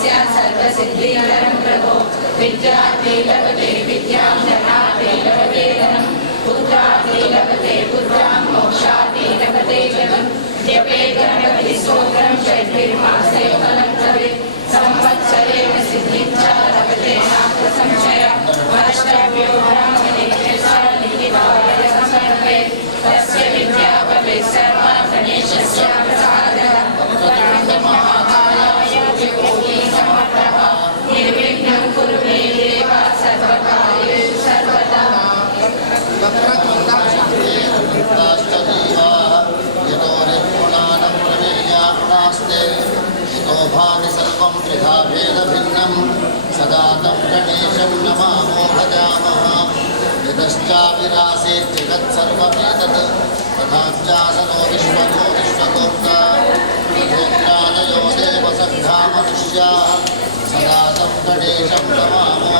विघ्नभयन्तस्य सर्वसिद्धिकरं प्रभो विद्यार्थी लभते विद्यां धनार्थी लभते धनं पुत्रार्थी लभते पुत्रां मोक्षार्थी लभते जगं जपे गणपति स्तोत्रं षड्भिर्मासे फलं भवेत् संवत्सरेण सिद्धिं च लभते नात्र संशय अष्टभ्यो ब्राह्मणेभ्यः नमामो भजामः यतश्चाविरासीत् जगत्सर्वमेतत् तथाश्चासनो विश्वतो विश्वतोक्ता तथोक्तादयो देवसङ्घा मनुष्याः सदा तं गणेशं नमामो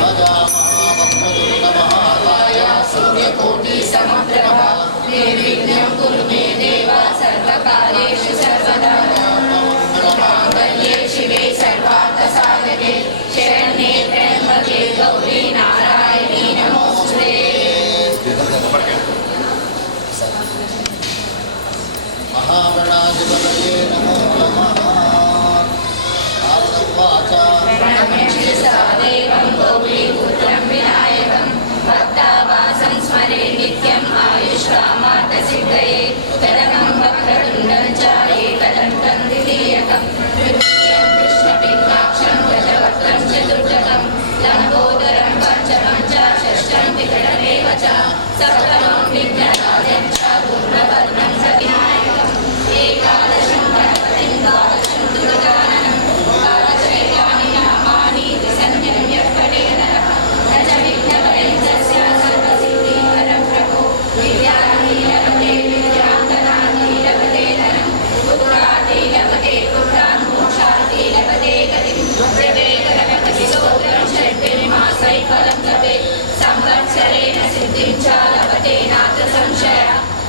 भजामः वक्रतुण्डमहाकाय सूर्यकोटि समप्रभ निर्विघ्नं कुरु मे देव सर्वकार्येषु सर्वदा माङ्गल्ये शिवे सर्वार्थसाधके शरण्ये महागणाधिपतये नमो नमः नारदवाच च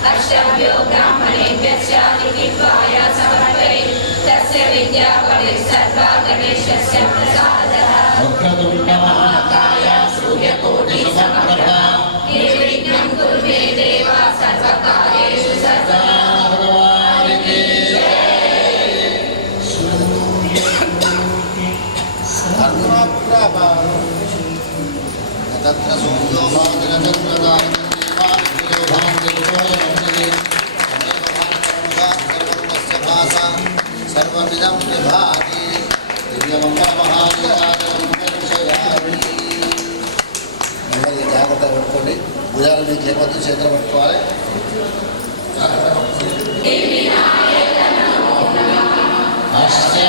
संशयः अष्टभ्यो ब्राह्मणेभ्यश्च लिखित्वाय समर्पये तस्य विद्या भवेत् सर्वा गणेशस्य प्रसादः वक्रतुण्डमहाकाय सूर्यकोटिसमप्रभा निर्विघ्नं कुरु मे देव सर्वकार्येषु सर्वदा भगवान् की अर्धमापुरापा तत्र सूर्यो भाति सर्वमिदं विभाति దివ్యమంగళమహాదేవాదయం విషయామి నెమ్మది జాగ్రత్త పెట్టుకోండి భుజాలు మీకు లేకపోతే చేతులు పట్టుకోవాలి అస్య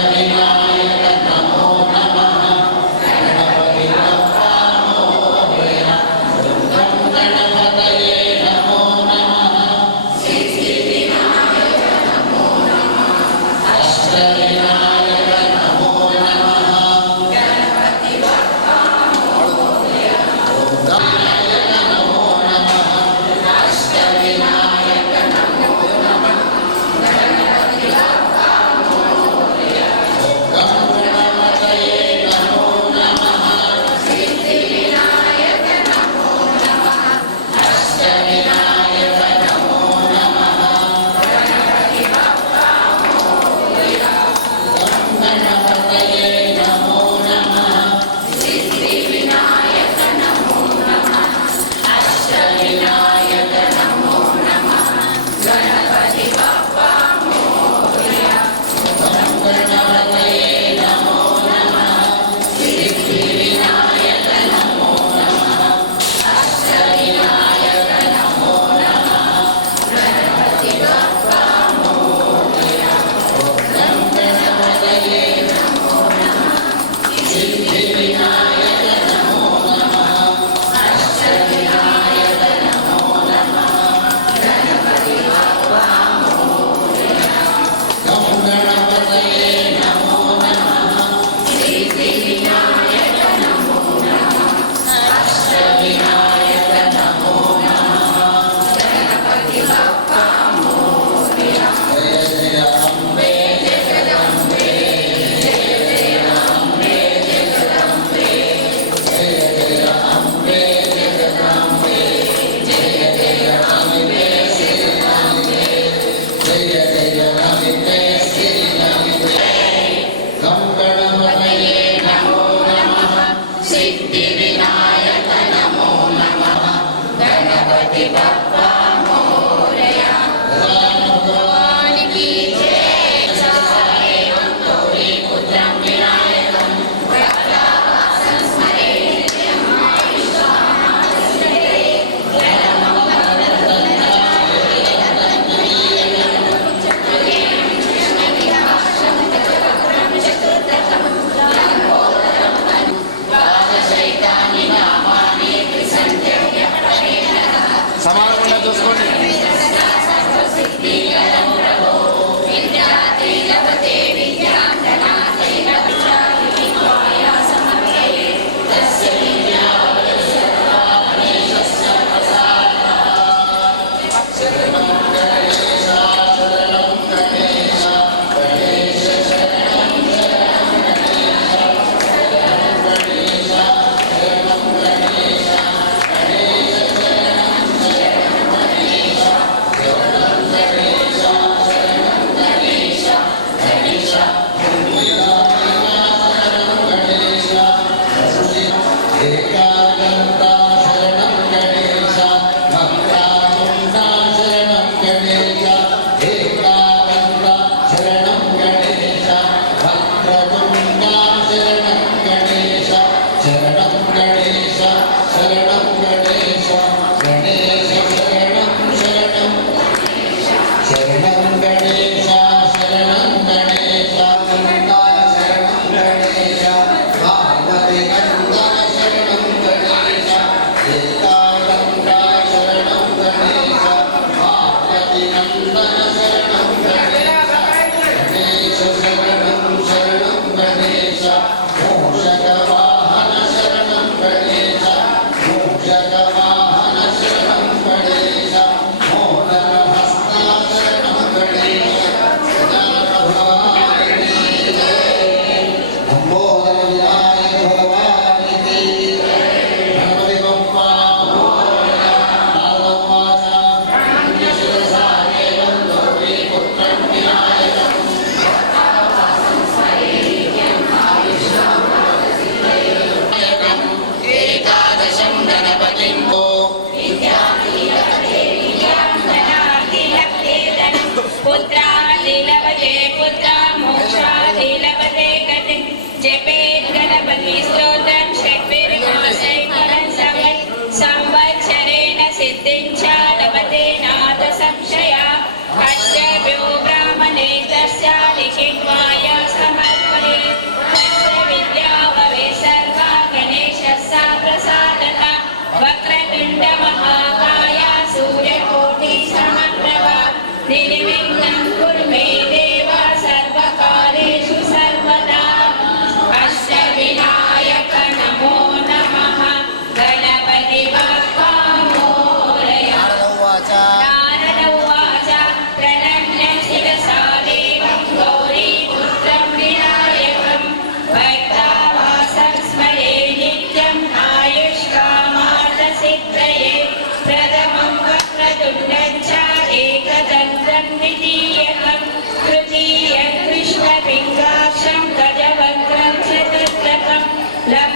La